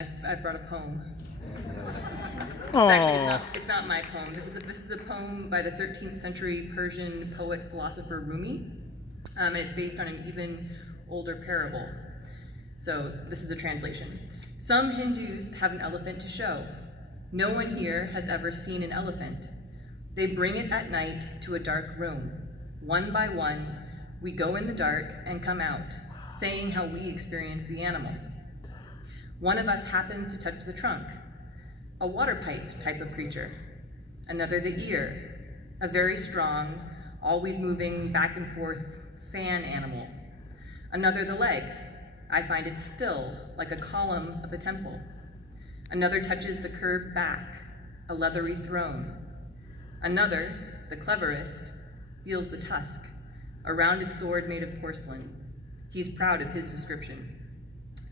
I brought a poem. It's not my poem. This is a poem by the 13th century Persian poet philosopher Rumi, and it's based on an even older parable. So this is a translation. Some Hindus have an elephant to show. No one here has ever seen an elephant. They bring it at night to a dark room. One by one, we go in the dark and come out, saying how we experience the animal. One of us happens to touch the trunk, a water pipe type of creature. Another the ear, a very strong, always moving back and forth fan animal. Another the leg. I find it still, like a column of a temple. Another touches the curved back, a leathery throne. Another, the cleverest, feels the tusk, a rounded sword made of porcelain. He's proud of his description.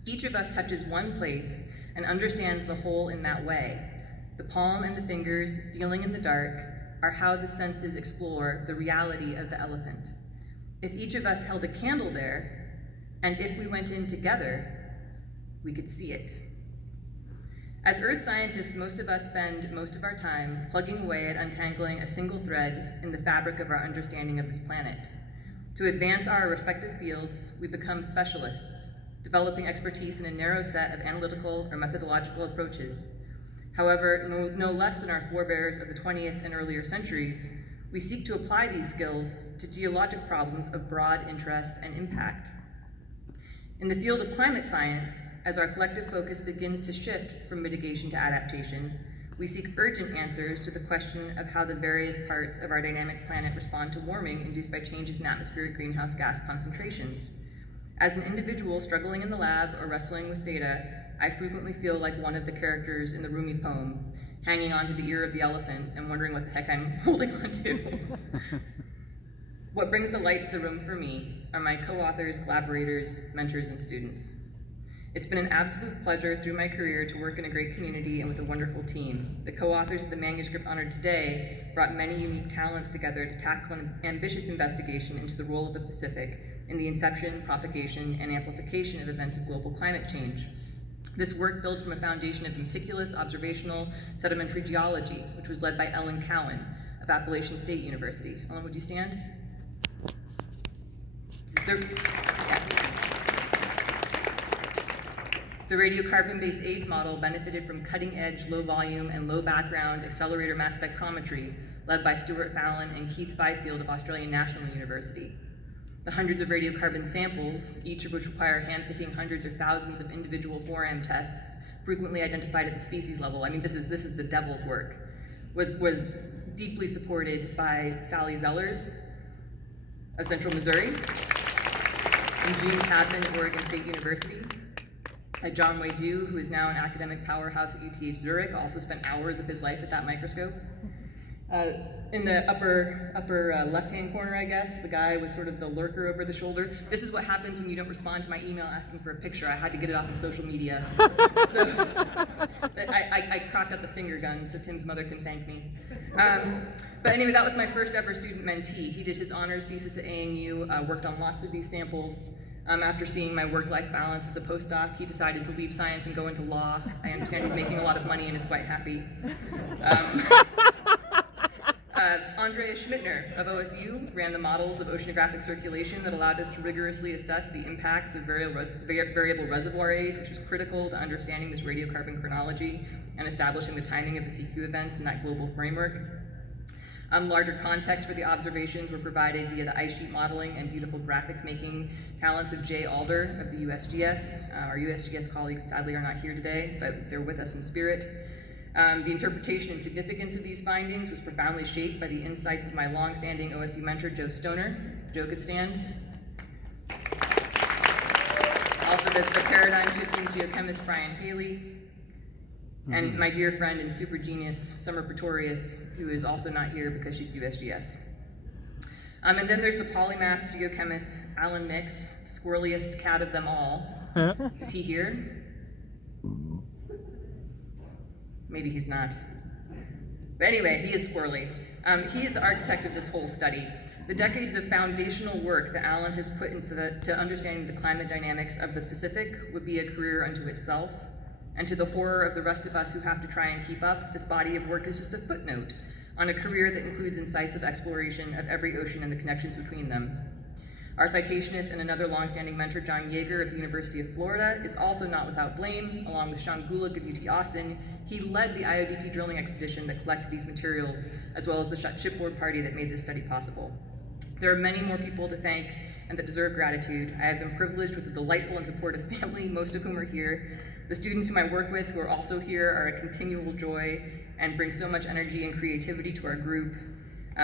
Each of us touches one place and understands the whole in that way. The palm and the fingers, feeling in the dark, are how the senses explore the reality of the elephant. If each of us held a candle there, and if we went in together, we could see it. As earth scientists, most of us spend most of our time plugging away at untangling a single thread in the fabric of our understanding of this planet. To advance our respective fields, we become specialists, developing expertise in a narrow set of analytical or methodological approaches. However, no less than our forebears of the 20th and earlier centuries, we seek to apply these skills to geologic problems of broad interest and impact. In the field of climate science, as our collective focus begins to shift from mitigation to adaptation, we seek urgent answers to the question of how the various parts of our dynamic planet respond to warming induced by changes in atmospheric greenhouse gas concentrations. As an individual struggling in the lab or wrestling with data, I frequently feel like one of the characters in the Rumi poem, hanging onto the ear of the elephant and wondering what the heck I'm holding on to. What brings the light to the room for me are my co-authors, collaborators, mentors, and students. It's been an absolute pleasure through my career to work in a great community and with a wonderful team. The co-authors of the manuscript honored today brought many unique talents together to tackle an ambitious investigation into the role of the Pacific in the inception, propagation, and amplification of events of global climate change. This work builds from a foundation of meticulous observational sedimentary geology, which was led by Ellen Cowan of Appalachian State University. Ellen, would you stand? The radiocarbon-based age model benefited from cutting-edge, low-volume, and low-background accelerator mass spectrometry led by Stuart Fallon and Keith Fifield of Australian National University. The hundreds of radiocarbon samples, each of which require hand-picking hundreds or thousands of individual 4M tests, frequently identified at the species level, I mean, this is the devil's work, was deeply supported by Sally Zellers of Central Missouri, and Gene Cadman at Oregon State University. John Wei-Du, who is now an academic powerhouse at UTH Zurich, also spent hours of his life at that microscope. In the upper left-hand corner, I guess, the guy was sort of the lurker over the shoulder. This is what happens when you don't respond to my email asking for a picture. I had to get it off of social media. So I cropped out the finger gun so Tim's mother can thank me. But anyway, that was my first ever student mentee. He did his honors thesis at ANU, worked on lots of these samples. After seeing my work-life balance as a postdoc, he decided to leave science and go into law. I understand he's making a lot of money and is quite happy. Andreas Schmittner of OSU ran the models of oceanographic circulation that allowed us to rigorously assess the impacts of variable reservoir age, which was critical to understanding this radiocarbon chronology and establishing the timing of the CQ events in that global framework. Larger context for the observations were provided via the ice sheet modeling and beautiful graphics making talents of Jay Alder of the USGS. Our USGS colleagues sadly are not here today, but they're with us in spirit. The interpretation and significance of these findings was profoundly shaped by the insights of my long-standing OSU mentor, Joe Stoner. If Joe could stand. Also the paradigm-shifting geochemist Brian Haley, and my dear friend and super genius, Summer Pretorius, who is also not here because she's USGS. And then there's the polymath geochemist Alan Mix, the squirreliest cat of them all. Is he here? Maybe he's not. But anyway, he is squirrely. He is the architect of this whole study. The decades of foundational work that Alan has put into understanding the climate dynamics of the Pacific would be a career unto itself. And to the horror of the rest of us who have to try and keep up, this body of work is just a footnote on a career that includes incisive exploration of every ocean and the connections between them. Our citationist and another longstanding mentor, John Yeager of the University of Florida, is also not without blame. Along with Sean Gulick of UT Austin, he led the IODP drilling expedition that collected these materials, as well as the shipboard party that made this study possible. There are many more people to thank and that deserve gratitude. I have been privileged with a delightful and supportive family, most of whom are here. The students whom I work with, who are also here, are a continual joy and bring so much energy and creativity to our group.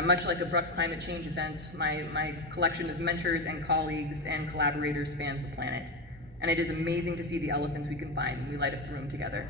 Much like abrupt climate change events, my collection of mentors and colleagues and collaborators spans the planet. And it is amazing to see the elephants we can find when we light up the room together.